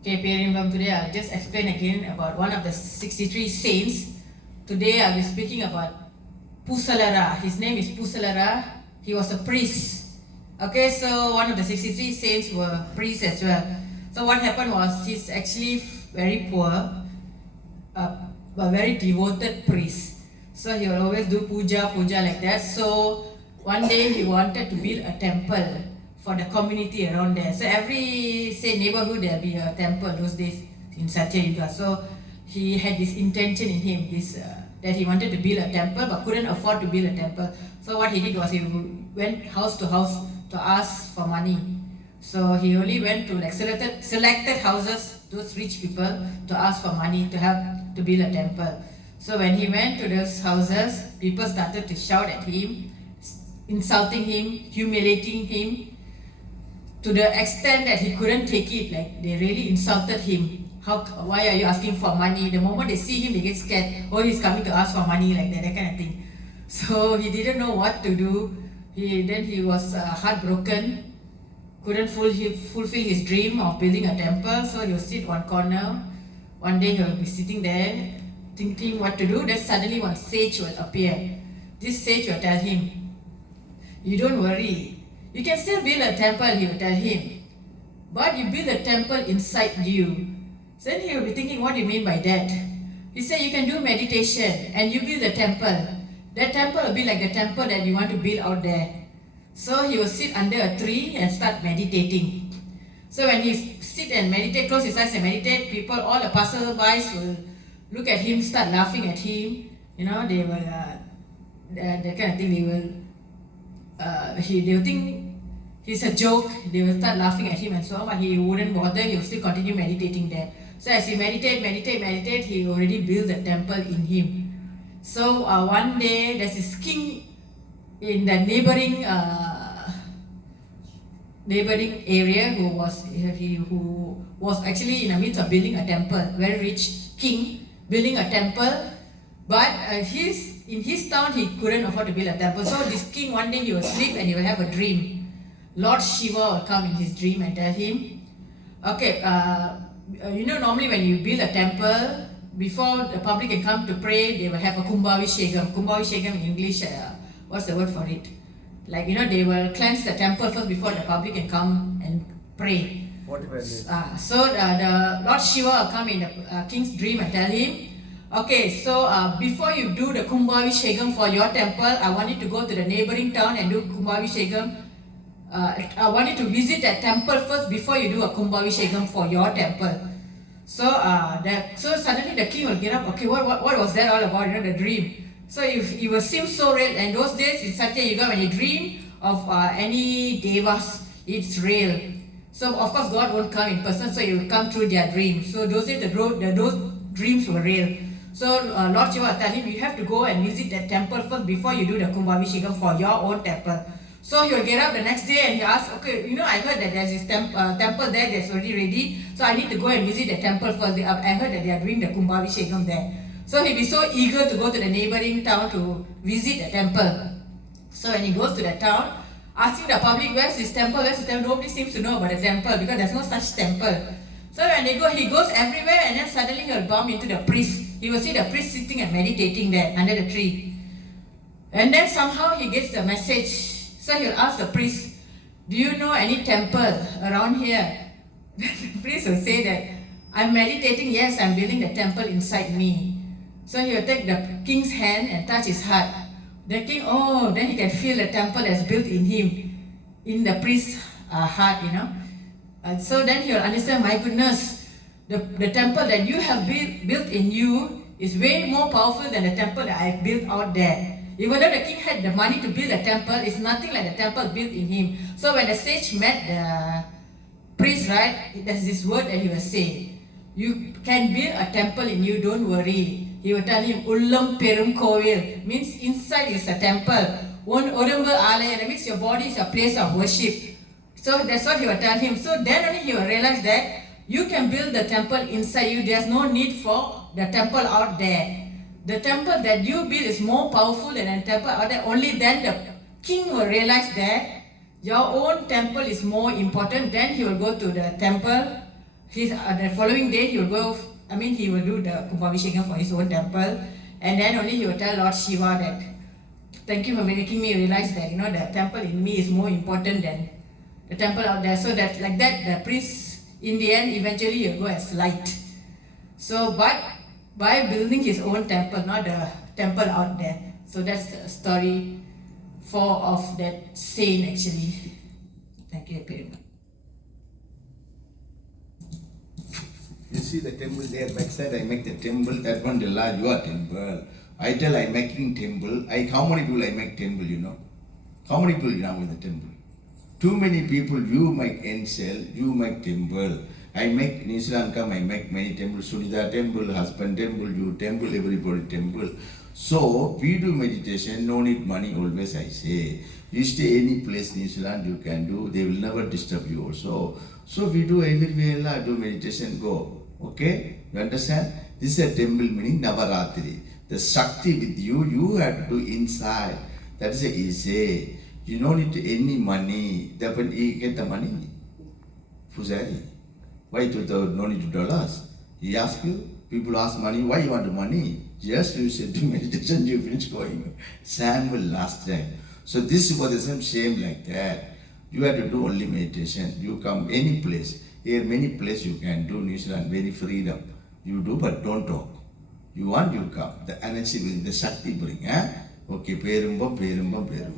Okay, Perimbam, today I'll just explain again about one of the 63 saints. Today I'll be speaking about Pusalara. His name is Pusalara. He was a priest. Okay, so one of the 63 saints were priests as well. So what happened was he's actually very poor, a very devoted priest. So he will always do puja like that. So one day he wanted to build a temple for the community around there. So every neighborhood there'll be a temple those days in Satya Yuga. So he had this intention in him, that he wanted to build a temple but couldn't afford to build a temple. So what he did was he went house to house to ask for money. So he only went to like selected houses, those rich people, to ask for money to build a temple. So when he went to those houses, people started to shout at him, insulting him, humiliating him, to the extent that he couldn't take it. Like they really insulted him. Why are you asking for money? The moment they see him, they get scared. Oh, he's coming to ask for money, like that kind of thing. So he didn't know what to do. He was heartbroken, couldn't fulfill his dream of building a temple. So he would sit one corner. One day he will be sitting there, thinking what to do. Then suddenly one sage will appear. This sage will tell him, "You don't worry. You can still build a temple," he will tell him. "But you build a temple inside you." So then he will be thinking, what do you mean by that? He said, "You can do meditation and you build a temple. That temple will be like the temple that you want to build out there." So he will sit under a tree and start meditating. So when he sit and meditate, close his eyes and meditate, people, all the passersby will look at him, start laughing at him. They will, that kind of thing, they will think he's a joke. They will start laughing at him and so on, but he wouldn't bother. He will still continue meditating there. So as he meditate, he already built a temple in him. So one day there's this king in the neighboring area who was actually in the midst of building a temple. Very rich king building a temple, but in his town he couldn't afford to build a temple. So this king, one day he will sleep and he will have a dream. Lord Shiva will come in his dream and tell him, okay, normally when you build a temple, before the public can come to pray, they will have a Kumbhavishekam. Kumbhavishekam in English, what's the word for it? Like, they will cleanse the temple first before the public can come and pray. So the Lord Shiva will come in the king's dream and tell him, okay, so before you do the Kumbhavishekam for your temple, I want you to go to the neighboring town and do Kumbhavishekam. I want you to visit that temple first before you do a Kumbhavishekam for your temple. So suddenly the king will get up. Okay, what was that all about? The dream. So it will seem so real. And those days in Satya Yuga, when you dream of any devas, it's real. So of course God won't come in person, so you will come through their dreams. So those days those dreams were real. So Lord Shiva will tell him, you have to go and visit that temple first before you do the Kumbhavishekam for your own temple. So he will get up the next day and he asks, okay, I heard that there's this temple there that's already ready. So I need to go and visit the temple first. I heard that they are doing the Kumbhavishekam there. So he'll be so eager to go to the neighboring town to visit the temple. So when he goes to the town, asking the public, where's this temple? Nobody seems to know about the temple because there's no such temple. So when they go, he goes everywhere and then suddenly he'll bump into the priest. He will see the priest sitting and meditating there under the tree. And then somehow he gets the message. So he'll ask the priest, do you know any temple around here? The priest will say that, I'm meditating, yes, I'm building the temple inside me. So he will take the king's hand and touch his heart. The king, then he can feel the temple that's built in him, in the priest's heart, so then he will understand, my goodness, the temple that you have built in you is way more powerful than the temple that I've built out there. Even though the king had the money to build a temple, it's nothing like the temple built in him. So when the sage met the priest, right, there's this word that he will say, you can build a temple in you, don't worry. He will tell him, Ullam Perum Kovil, means inside is a temple. That means your body is a place of worship. So that's what he will tell him. So then only he will realize that you can build the temple inside you. There's no need for the temple out there. The temple that you build is more powerful than a temple out there. Only then the king will realize that your own temple is more important. Then he will go to the temple The following day he will go, he will do the Kumbhabhishekam for his own temple, and then only he will tell Lord Shiva that, thank you for making me realize that, the temple in me is more important than the temple out there. So that, like that, the priest, in the end, eventually he'll go as light. So, but by building his own temple, not the temple out there. So that's the story of that saint actually. Thank you very much. You see the temple there, backside I make the temple, that one the large, your temple. I tell I making temple, how many people I make temple, How many people now in the temple? Too many people, you make Encel, you make temple. I make New Zealand come, I make many temples, Sunita temple, husband temple, you temple, everybody temple. So we do meditation, no need money always I say. You stay any place in New Zealand you can do, they will never disturb you also. So we do everywhere, do meditation, go. Okay? You understand? This is a temple meaning Navaratri. The Sakti with you, you have to do inside. That is easy. You don't need any money. Then you get the money. Fusari. Why no need $2? He ask you, people ask money, why you want the money? Just you said do meditation, you finish going. Sam will last time. So this Upadesam same like that. You have to do only meditation. You come any place. Here many places you can do New Zealand, very freedom. You do but don't talk. You want, you come. The energy will, the Shakti bring. Okay, perumbam.